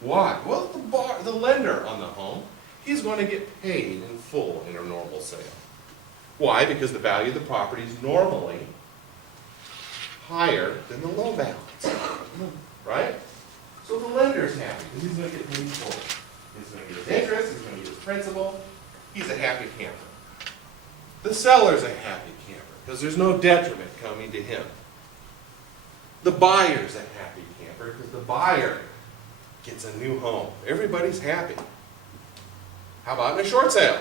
Why? Well, the lender on the home, he's going to get paid in full in a normal sale. Why? Because the value of the property is normally higher than the loan balance. Right? So the lender's happy because he's going to get paid in full. He's going to get his interest, he's going to get his principal. He's a happy camper. The seller's a happy camper because there's no detriment coming to him. The buyer's a happy camper because the buyer gets a new home. Everybody's happy. How about in a short sale?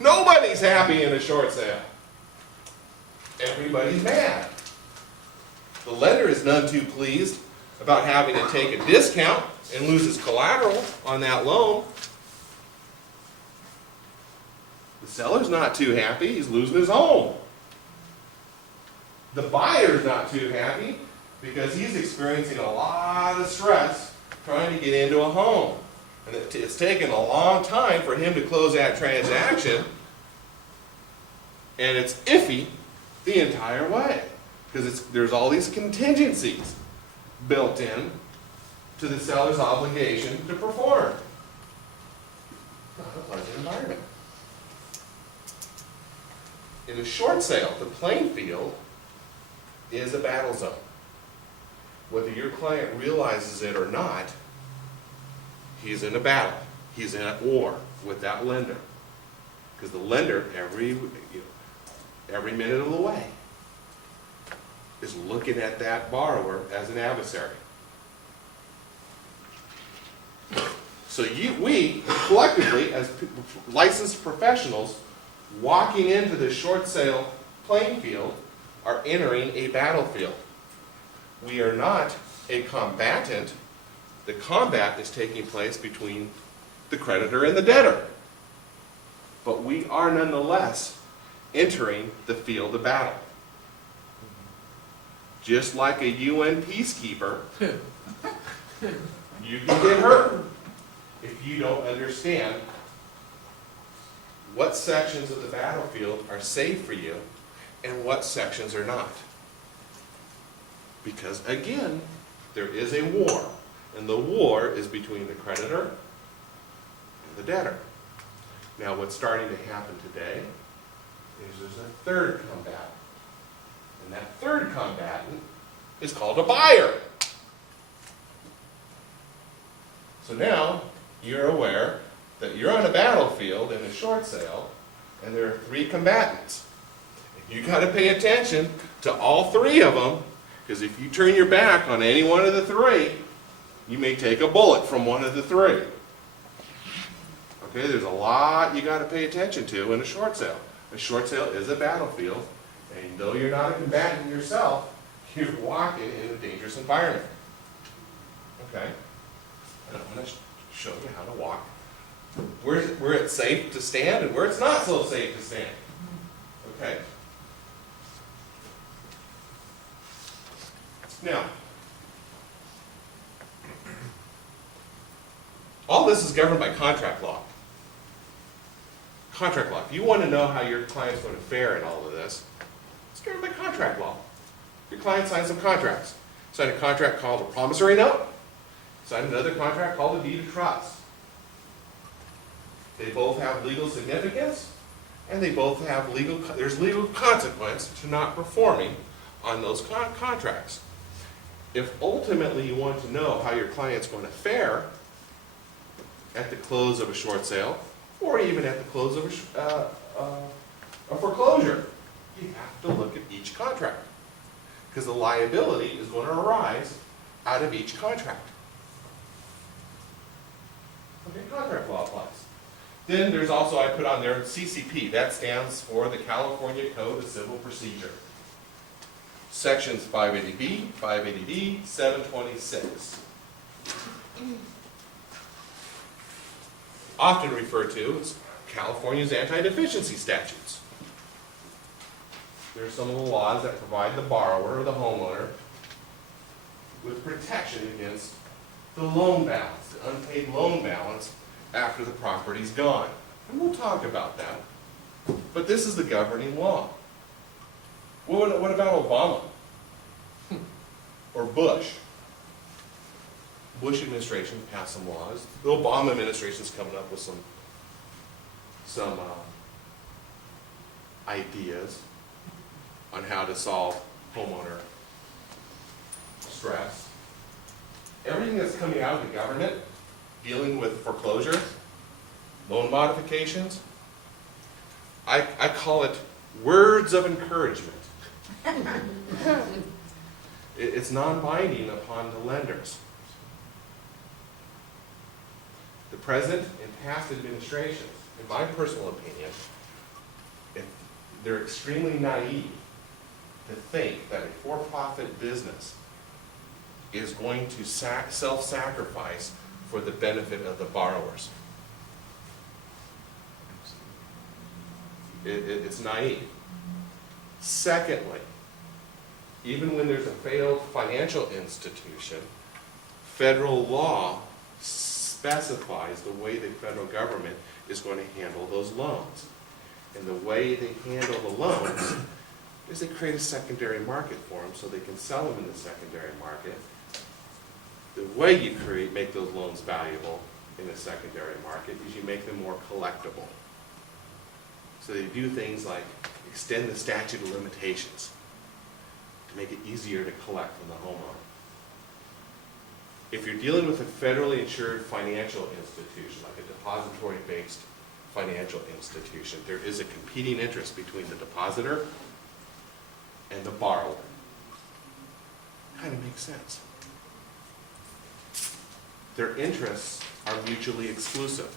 Nobody's happy in a short sale. Everybody's mad. The lender is none too pleased about having to take a discount and lose his collateral on that loan. The seller's not too happy. He's losing his home. The buyer's not too happy because he's experiencing a lot of stress trying to get into a home. And it's taken a long time for him to close that transaction, and it's iffy the entire way because there's all these contingencies built in to the seller's obligation to perform. Not a pleasant environment. In a short sale, the playing field is a battle zone. Whether your client realizes it or not, he's in a battle. He's in at war with that lender. Because the lender, every minute of the way, is looking at that borrower as an adversary. So we, collectively, as licensed professionals, walking into the short sale playing field, are entering a battlefield. We are not a combatant. The combat is taking place between the creditor and the debtor. But we are nonetheless entering the field of battle. Just like a UN peacekeeper, you can get hurt if you don't understand what sections of the battlefield are safe for you and what sections are not. Because again, there is a war, and the war is between the creditor and the debtor. Now what's starting to happen today is there's a third combatant. And that third combatant is called a buyer. So now you're aware that you're on a battlefield in a short sale, and there are three combatants. And you got to pay attention to all three of them, because if you turn your back on any one of the three, you may take a bullet from one of the three. Okay, there's a lot you got to pay attention to in a short sale. A short sale is a battlefield, and though you're not a combatant yourself, you're walking in a dangerous environment. Okay, and I'm going to show you how to walk where it's safe to stand and where it's not so safe to stand. Okay. Now, all this is governed by contract law. Contract law. If you want to know how your client's going to fare in all of this, it's governed by contract law. Your client signs some contracts. Sign a contract called a promissory note. Sign another contract called a deed of trust. They both have legal significance, and they both have there's legal consequence to not performing on those contracts. If ultimately you want to know how your client's going to fare at the close of a short sale, or even at the close of a foreclosure, you have to look at each contract, because the liability is going to arise out of each contract. Okay, contract law applies. Then there's also, I put on there, CCP. That stands for the California Code of Civil Procedure. Sections 580B, 580D, 726. Often referred to as California's anti-deficiency statutes. There are some of the laws that provide the borrower or the homeowner with protection against the loan balance, the unpaid loan balance after the property's gone. And we'll talk about that. But this is the governing law. What about Obama? Or Bush? Bush administration passed some laws. The Obama administration is coming up with some ideas on how to solve homeowner stress. Everything that's coming out of the government dealing with foreclosure, loan modifications, I call it words of encouragement. It's non-binding upon the lenders. The present and past administrations, in my personal opinion, they're extremely naive to think that a for-profit business is going to self-sacrifice for the benefit of the borrowers. It's naive. Secondly, even when there's a failed financial institution, federal law specifies the way the federal government is going to handle those loans. And the way they handle the loans is they create a secondary market for them so they can sell them in the secondary market. The way you make those loans valuable in the secondary market is you make them more collectible. So they do things like extend the statute of limitations to make it easier to collect from the homeowner. If you're dealing with a federally insured financial institution, like a depository-based financial institution, there is a competing interest between the depositor and the borrower. Kind of makes sense. Their interests are mutually exclusive.